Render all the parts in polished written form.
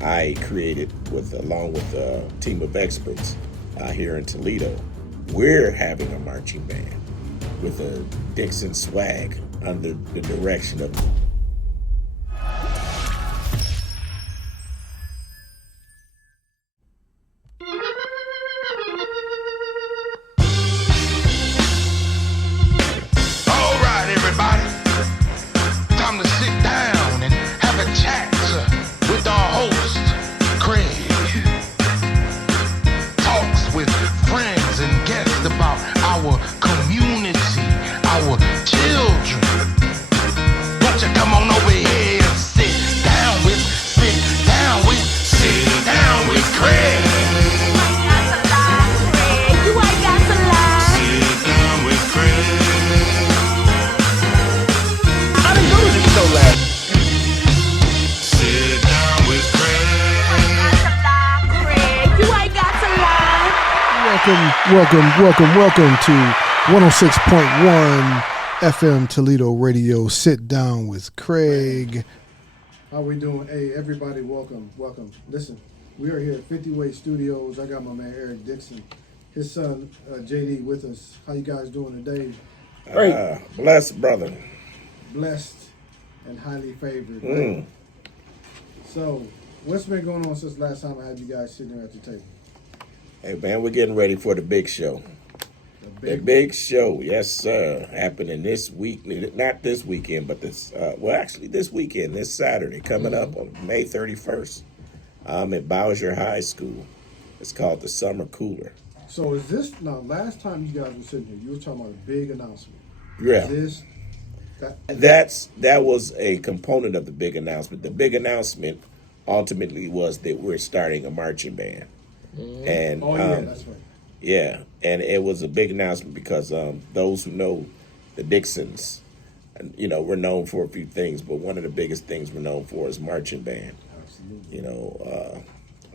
I created along with a team of experts here in Toledo. We're having a marching band with a Dixon swag under the direction of All right, everybody. Time to sit down and have a chat with our host, Craig. Talks with friends and guests about our community, our children. Won't you come on over here and sit down with Craig. Welcome to 106.1 FM Toledo Radio. Sit down with Craig. How we doing? Hey, everybody, welcome. Listen, we are here at 50 Way Studios. I got my man Eric Dixon, his son JD with us. How you guys doing today? Great. Blessed, brother. Blessed and highly favored. Right? So, what's been going on since last time I had you guys sitting here at the table? Hey, man, we're getting ready for the big show. The big show, yes, sir. Happening this week, not this weekend, but this weekend, this Saturday, coming up on May 31st at Bowser High School. It's called the Summer Cooler. So is this, now last time you guys were sitting here, you were talking about a big announcement. Yeah. Is this, That was a component of the big announcement. The big announcement ultimately was that we're starting a marching band. And that's right. yeah, and it was a big announcement because those who know the Dixons, we're known for a few things, but one of the biggest things we're known for is marching band. Absolutely.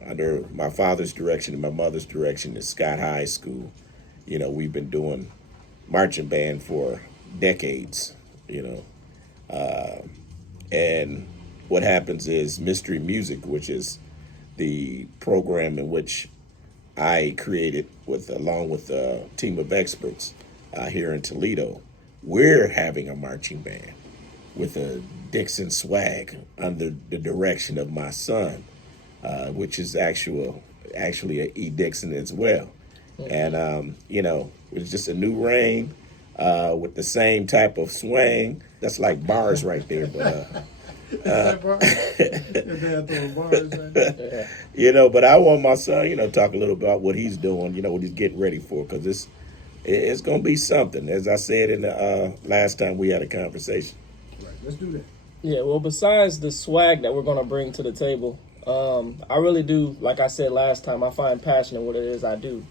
Under my father's direction and my mother's direction at Scott High School, we've been doing marching band for decades, and what happens is Mystery Music, which is the program in which I created along with a team of experts here in Toledo. We're having a marching band with a Dixon swag under the direction of my son, which is actually a E Dixon as well. And it's just a new reign with the same type of swing. That's like bars right there, but. Bars right But I want my son, talk a little about what he's doing, what he's getting ready for, because it's going to be something, as I said in the last time we had a conversation. Right, let's do that. Yeah, well, besides the swag that we're going to bring to the table, I really do, like I said last time, I find passion in what it is I do.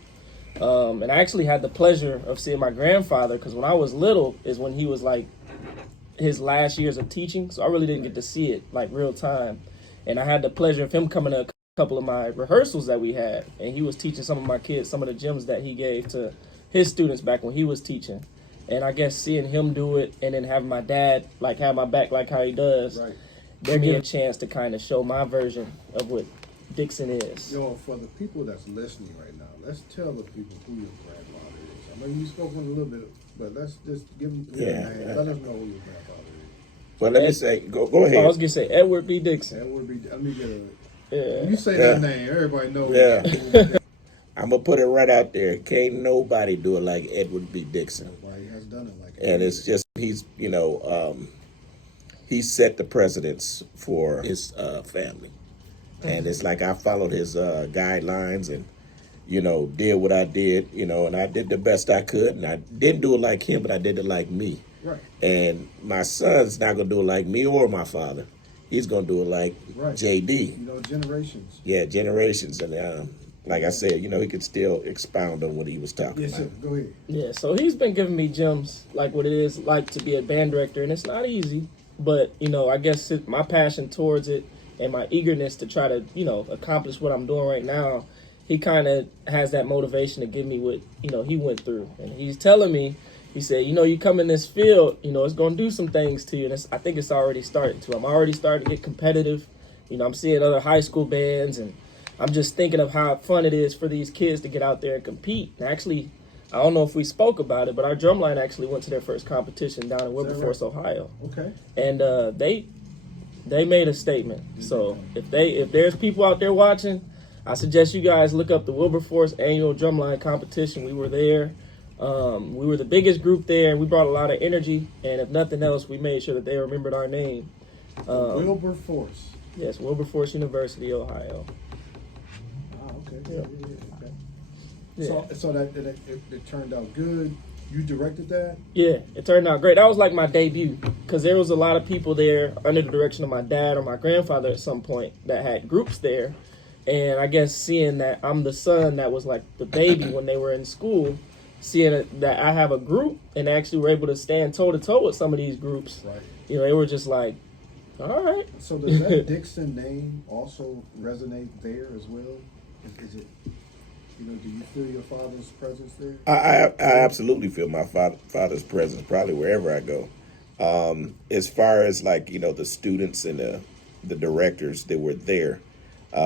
And I actually had the pleasure of seeing my grandfather, because when I was little is when he was like his last years of teaching, so I really didn't get to see it like real time. And I had the pleasure of him coming to a couple of my rehearsals that we had, and he was teaching some of my kids some of the gems that he gave to his students back when he was teaching. And I guess seeing him do it and then having my dad like have my back like how he does, Right. gave me a chance to kind of show my version of what Dixon is. For the people that's listening right now, let's tell the people who your grandfather is. I know you spoke on it a little bit, but let's just give them let us know who your grandfather is. Well, let me say, go ahead. I was going to say Edward B. Dixon. Edward B. Let me get Yeah. You say that name, everybody knows. Yeah. I'm going to put it right out there. Can't nobody do it like Edward B. Dixon. That's why he has done it like that. And it's just, he set the precedence for his family. And it's like I followed his guidelines and, did what I did, and I did the best I could. And I didn't do it like him, but I did it like me. Right. And my son's not going to do it like me or my father. He's going to do it like JD. Generations. Yeah, generations. And like I said, he could still expound on what he was talking Yes, about. sir. Go ahead. Yeah, so he's been giving me gems like what it is like to be a band director, and it's not easy, but I guess my passion towards it and my eagerness to try to accomplish what I'm doing right now, he kind of has that motivation to give me what he went through, and he's telling me, he said, you come in this field, it's going to do some things to you, and I think it's already starting to. I'm already starting to get competitive, I'm seeing other high school bands, and I'm just thinking of how fun it is for these kids to get out there and compete. And actually, I don't know if we spoke about it, but our drumline actually went to their first competition down in Wilberforce, Ohio. Okay. And they made a statement. So if there's people out there watching, I suggest you guys look up the Wilberforce annual drumline competition. We were there. We were the biggest group there. We brought a lot of energy, and if nothing else, we made sure that they remembered our name. Wilberforce. Yes, Wilberforce University, Ohio. Okay. Yeah. Okay. Yeah. So that it turned out good. You directed that? Yeah, it turned out great. That was like my debut, because there was a lot of people there under the direction of my dad or my grandfather at some point that had groups there. And I guess seeing that I'm the son that was like the baby when they were in school, seeing that I have a group and actually were able to stand toe-to-toe with some of these groups, Right. they were just like, all right. So does that Dixon name also resonate there as well? Is it, do you feel your father's presence there? I absolutely feel my father's presence probably wherever I go. As far as like, the students and the directors that were there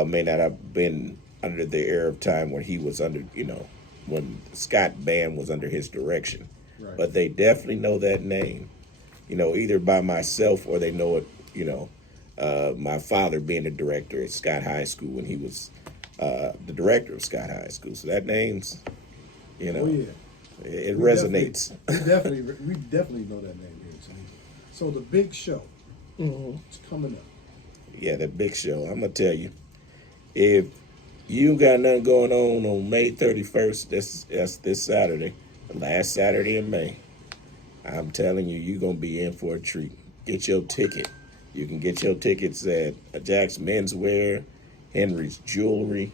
may not have been under the era of time when he was under, when Scott Band was under his direction. Right. But they definitely know that name, either by myself or they know it, my father being the director at Scott High School when he was the director of Scott High School. So that name's, Oh yeah. it resonates. We definitely know that name here too. So the big show, it's coming up. Yeah, that big show. I'm gonna tell you, if you got nothing going on May 31st, that's this Saturday, the last Saturday in May, I'm telling you, you're gonna be in for a treat. Get your ticket. You can get your tickets at Jack's Menswear, Henry's Jewelry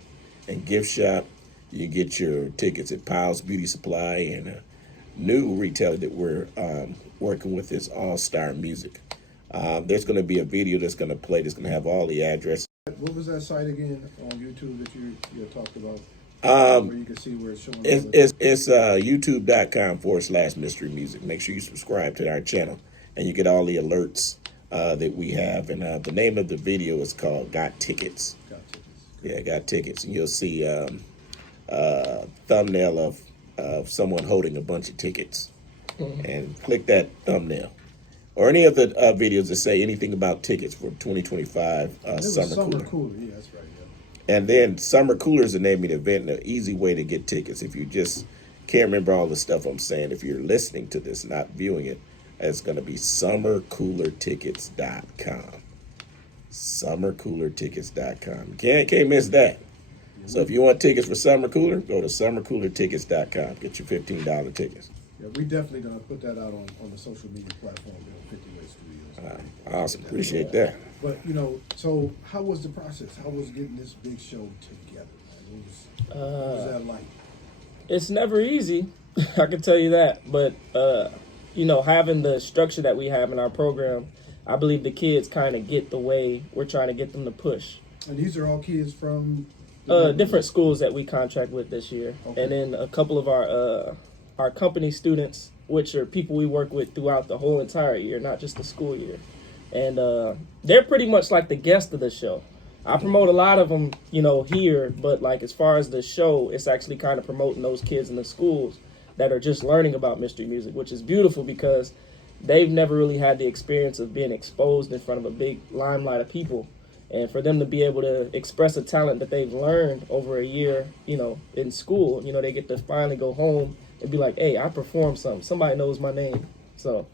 and Gift Shop. You can get your tickets at Pyle's Beauty Supply, and a new retailer that we're working with is All Star Music. There's going to be a video that's going to play that's going to have all the addresses. What was that site again on YouTube that you talked about? Where you can see where it's showing. It's youtube.com/mystery music. Make sure you subscribe to our channel, and you get all the alerts that we have. And the name of the video is called Got Tickets. Got tickets. Yeah, Got Tickets. And you'll see a thumbnail of someone holding a bunch of tickets. And click that thumbnail. Or any of the videos that say anything about tickets for 2025 Summer Cooler. Yeah, that's right. Yeah. And then Summer Cooler is the name of the event, and an easy way to get tickets. If you just can't remember all the stuff I'm saying, if you're listening to this, not viewing it, it's going to be summercoolertickets.com. Summercoolertickets.com. Can't miss that. So if you want tickets for Summer Cooler, go to summercoolertickets.com. Get your $15 tickets. Yeah, we definitely gonna put that out on the social media platform, 50 Way Studios. Awesome. Appreciate that. But so how was the process? How was getting this big show together? What was that like? It's never easy, I can tell you that. But having the structure that we have in our program, I believe the kids kind of get the way we're trying to get them to push. And these are all kids from different schools that we contract with this year, okay. And then a couple of our company students, which are people we work with throughout the whole entire year, not just the school year. And they're pretty much like the guest of the show. I promote a lot of them, here, but like as far as the show, it's actually kind of promoting those kids in the schools that are just learning about mystery music, which is beautiful because they've never really had the experience of being exposed in front of a big limelight of people. And for them to be able to express a talent that they've learned over a year, in school, they get to finally go home and be like, hey, I performed something. Somebody knows my name. So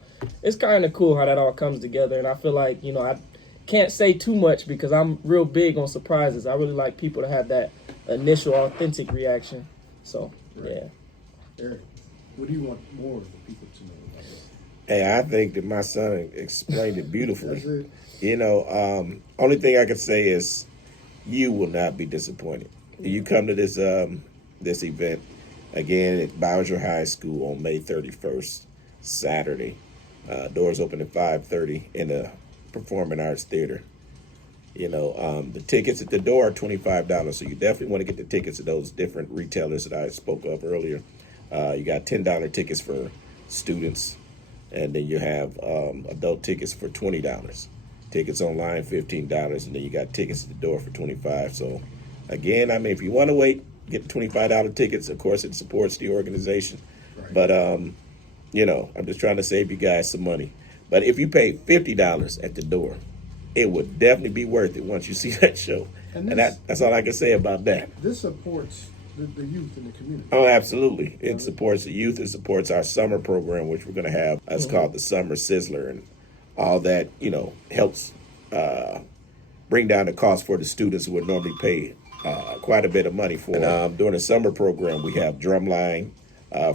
it's kind of cool how that all comes together. And I feel like, I can't say too much because I'm real big on surprises. I really like people to have that initial authentic reaction. So, right. Yeah. Eric, what do you want more of the people to know about this? Hey, I think that my son explained it beautifully. That's it. Only thing I can say is you will not be disappointed. You come to this this event, again, at Bowser High School on May 31st, Saturday. Doors open at 5:30 in the Performing Arts Theater. The tickets at the door are $25, so you definitely want to get the tickets at those different retailers that I spoke of earlier. You got $10 tickets for students, and then you have adult tickets for $20. Tickets online, $15, and then you got tickets at the door for $25. So, again, I mean, if you want to wait, get the $25 tickets. Of course, it supports the organization. Right. But, I'm just trying to save you guys some money. But if you pay $50 at the door, it would definitely be worth it once you see that show. And that's all I can say about that. This supports the youth in the community. Oh, absolutely. It supports the youth. It supports our summer program, which we're going to have. It's called the Summer Sizzler. And all that, helps bring down the cost for the students who would normally pay quite a bit of money for. And during the summer program, we have drumline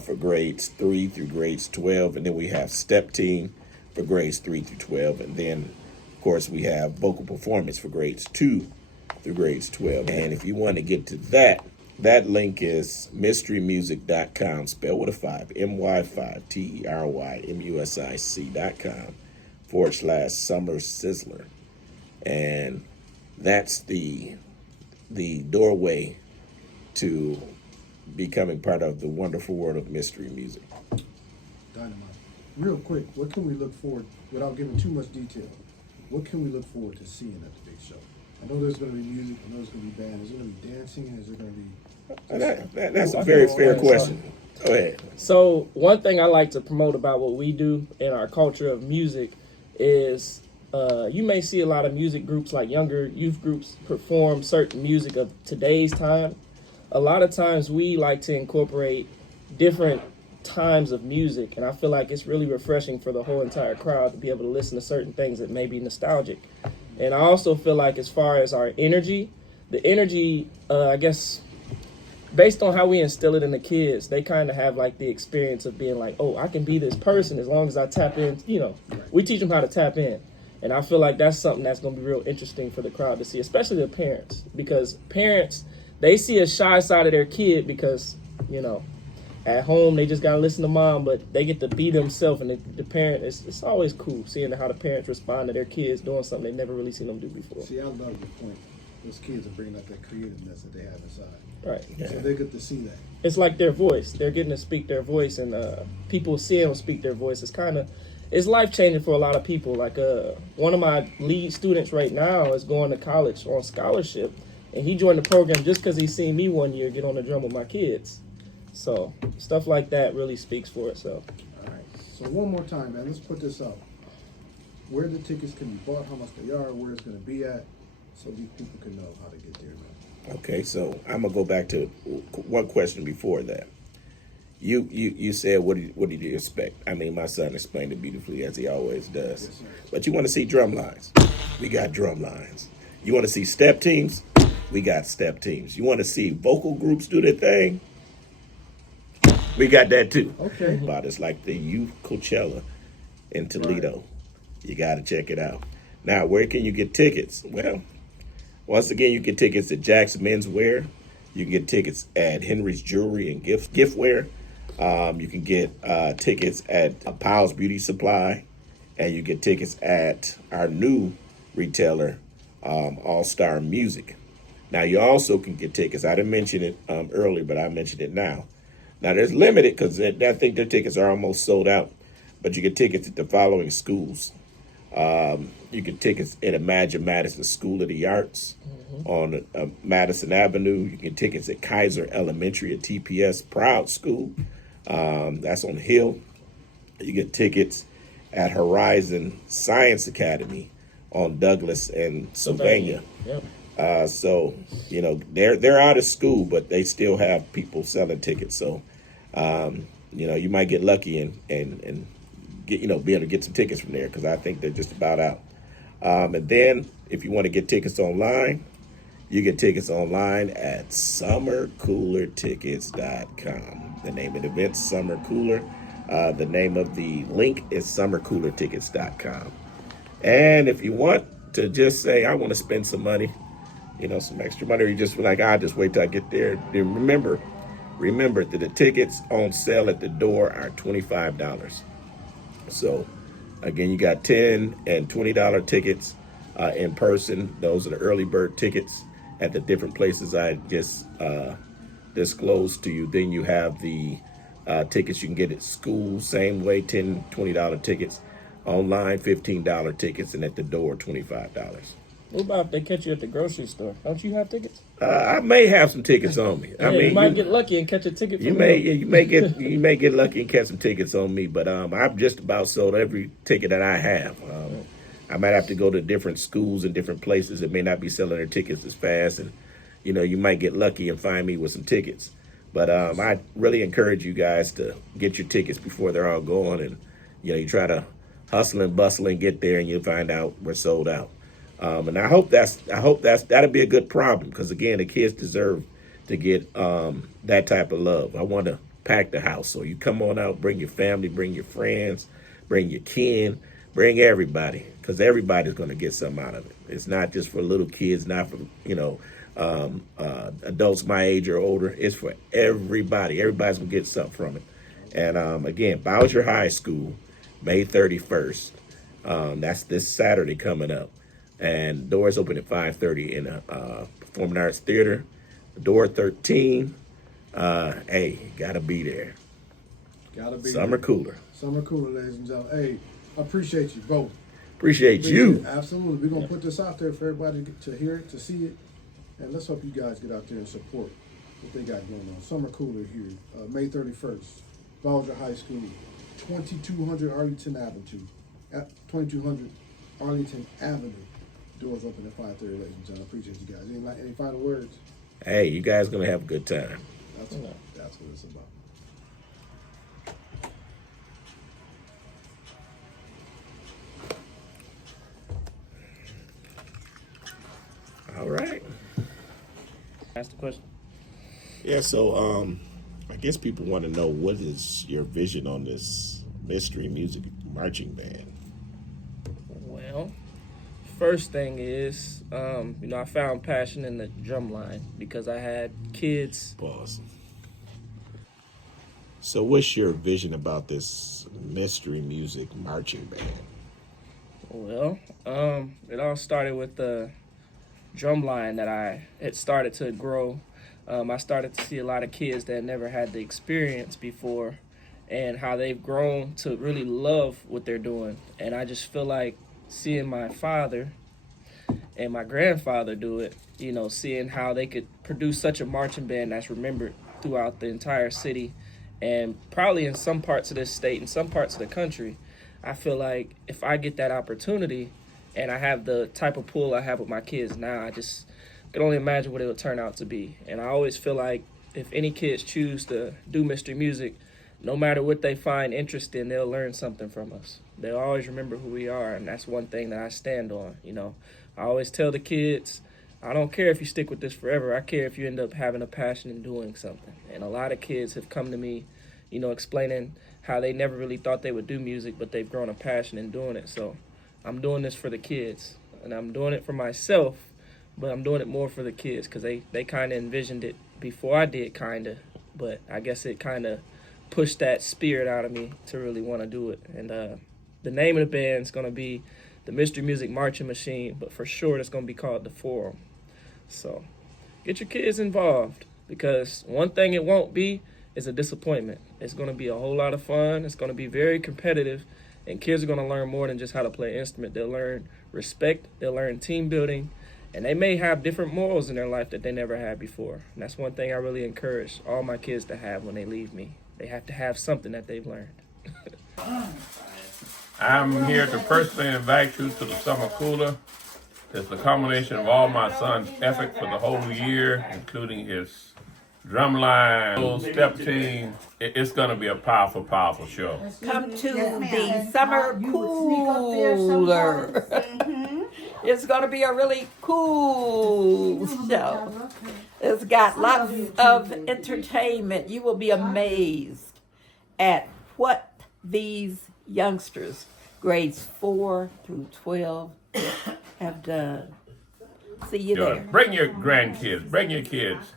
for grades 3 through grades 12. And then we have step team for grades 3 through 12. And then, of course, we have vocal performance for grades 2 through grades 12. And if you want to get to that link is mysterymusic.com, spelled with a 5, MY5, TERYMUSIC.com/Summer Sizzler. And that's the doorway to becoming part of the wonderful world of mystery music. Dynamite. Real quick, what can we look forward, without giving too much detail, what can we look forward to seeing at the big show? I know there's going to be music. I know there's going to be band. Is there going to be dancing? Is there going to be... That's a very fair question. Go ahead. So one thing I like to promote about what we do in our culture of music is you may see a lot of music groups, like younger youth groups, perform certain music of today's time. A lot of times we like to incorporate different times of music, and I feel like it's really refreshing for the whole entire crowd to be able to listen to certain things that may be nostalgic. And I also feel like as far as our energy, I guess, based on how we instill it in the kids, they kind of have like the experience of being like, oh, I can be this person as long as I tap in. We teach them how to tap in. And I feel like that's something that's going to be real interesting for the crowd to see, especially the parents. Because parents, they see a shy side of their kid because, at home they just got to listen to mom, but they get to be themselves. And the parent, it's always cool seeing how the parents respond to their kids doing something they've never really seen them do before. See, I love your point. Those kids are bringing out that creativeness that they have inside. Right. So they get to see that. It's like their voice. They're getting to speak their voice, and people see them speak their voice. It's life-changing for a lot of people. Like one of my lead students right now is going to college on scholarship, and he joined the program just because he seen me one year get on the drum with my kids. So stuff like that really speaks for itself. All right. So one more time, man. Let's put this out. Where the tickets can be bought, how much they are, where it's going to be at, so these people can know how to get there, man. Okay, so I'm gonna go back to one question before that. You said what did you expect? I mean, my son explained it beautifully as he always does. Yes, sir. But you want to see drum lines? We got drum lines. You want to see step teams? We got step teams. You want to see vocal groups do their thing? We got that too. Okay. But it's like the Youth Coachella in Toledo. Right. You got to check it out. Now, where can you get tickets? Well, once again, you get tickets at Jack's Menswear. You can get tickets at Henry's Jewelry and Giftware. You can get tickets at Powell's Beauty Supply. And you get tickets at our new retailer, All Star Music. Now, you also can get tickets. I didn't mention it earlier, but I mentioned it now. Now, there's limited because I think their tickets are almost sold out. But you get tickets at the following schools. You get tickets at Imagine Madison School of the Arts on Madison Avenue. You get tickets at Kaiser Elementary at TPS Proud School. That's on Hill. You get tickets at Horizon Science Academy on Douglas and Sylvania. Yep. So, they're out of school, but they still have people selling tickets. So, you might get lucky and get, be able to get some tickets from there because I think they're just about out. And then if you want to get tickets online, you get tickets online at summercoolertickets.com. The name of the event, Summer Cooler. The name of the link is summercoolertickets.com. And if you want to just say, I want to spend some money, some extra money, or you just like, I'll just wait till I get there. Then remember that the tickets on sale at the door are $25. So, again, you got $10 and $20 tickets in person. Those are the early bird tickets at the different places I just disclosed to you. Then you have the tickets you can get at school, same way, $10, $20 tickets. Online $15 tickets, and at the door $25. What about if they catch you at the grocery store? Don't you have tickets? I may have some tickets on me. Yeah, you might get lucky and catch a ticket. You may get lucky and catch some tickets on me, but I've just about sold every ticket that I have. I might have to go to different schools and different places that may not be selling their tickets as fast, and you might get lucky and find me with some tickets. But I really encourage you guys to get your tickets before they're all gone, and you try to hustle and bustle and get there, and you'll find out we're sold out. And I hope that'll be a good problem, because again, the kids deserve to get that type of love. I want to pack the house, so you come on out, bring your family, bring your friends, bring your kin, bring everybody, because everybody's going to get something out of it. It's not just for little kids, not for adults my age or older. It's for everybody. Everybody's going to get something from it. And again, Bowser High School, May 31st. That's this Saturday coming up. And doors open at 5:30 in a Performing Arts Theater. Door 13. Hey, gotta be there. Gotta be Summer there. Cooler. Summer Cooler, ladies and gentlemen. Hey, I appreciate you both. Appreciate you. Absolutely. We're going to put this out there for everybody to hear it, to see it. And let's hope you guys get out there and support what they got going on. Summer Cooler here, May 31st. Bowser High School, 2200 Arlington Avenue. 2200 Arlington Avenue. Doors open at 5:30, ladies and gentlemen. I appreciate you guys. Any final words? Hey, you guys gonna have a good time. That's what it's about. All right. Ask the question. Yeah, so I guess people want to know, what is your vision on this mystery music marching band? Well, first thing is, I found passion in the drum line because I had kids. Pause. So what's your vision about this mystery music marching band? Well, it all started with the drum line that I had started to grow. I started to see a lot of kids that never had the experience before, and how they've grown to really love what they're doing. And I just feel like seeing my father and my grandfather do it, seeing how they could produce such a marching band that's remembered throughout the entire city, and probably in some parts of this state and some parts of the country. I feel like if I get that opportunity and I have the type of pull I have with my kids now, I just can only imagine what it would turn out to be. And I always feel like if any kids choose to do mystery music, no matter what they find interest in, they'll learn something from us. They'll always remember who we are, and that's one thing that I stand on. I always tell the kids, I don't care if you stick with this forever. I care if you end up having a passion in doing something. And a lot of kids have come to me, explaining how they never really thought they would do music, but they've grown a passion in doing it. So I'm doing this for the kids, and I'm doing it for myself, but I'm doing it more for the kids because they kind of envisioned it before I did, but I guess it kind of pushed that spirit out of me to really want to do it. And the name of the band is going to be the Mystery Music Marching Machine, but for short it's going to be called the Forum. So get your kids involved, because one thing it won't be is a disappointment. It's going to be a whole lot of fun. It's going to be very competitive, and kids are going to learn more than just how to play an instrument. They'll learn respect, they'll learn team building, and they may have different morals in their life that they never had before. And that's one thing I really encourage all my kids to have when they leave me. They have to have something that they've learned. I'm here to personally invite you to the Summer Cooler. It's the culmination of all my son's effort for the whole year, including his drumline, step team. It's going to be a powerful, powerful show. Come to the Summer Cooler. It's going to be a really cool show. It's got lots of entertainment. You will be amazed at what these youngsters, grades 4 through 12, have done. See you there. Bring your grandkids, bring your kids,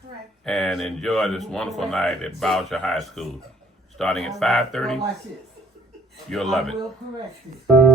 and enjoy this wonderful night at Bowser High School. Starting at 5:30. You'll love it.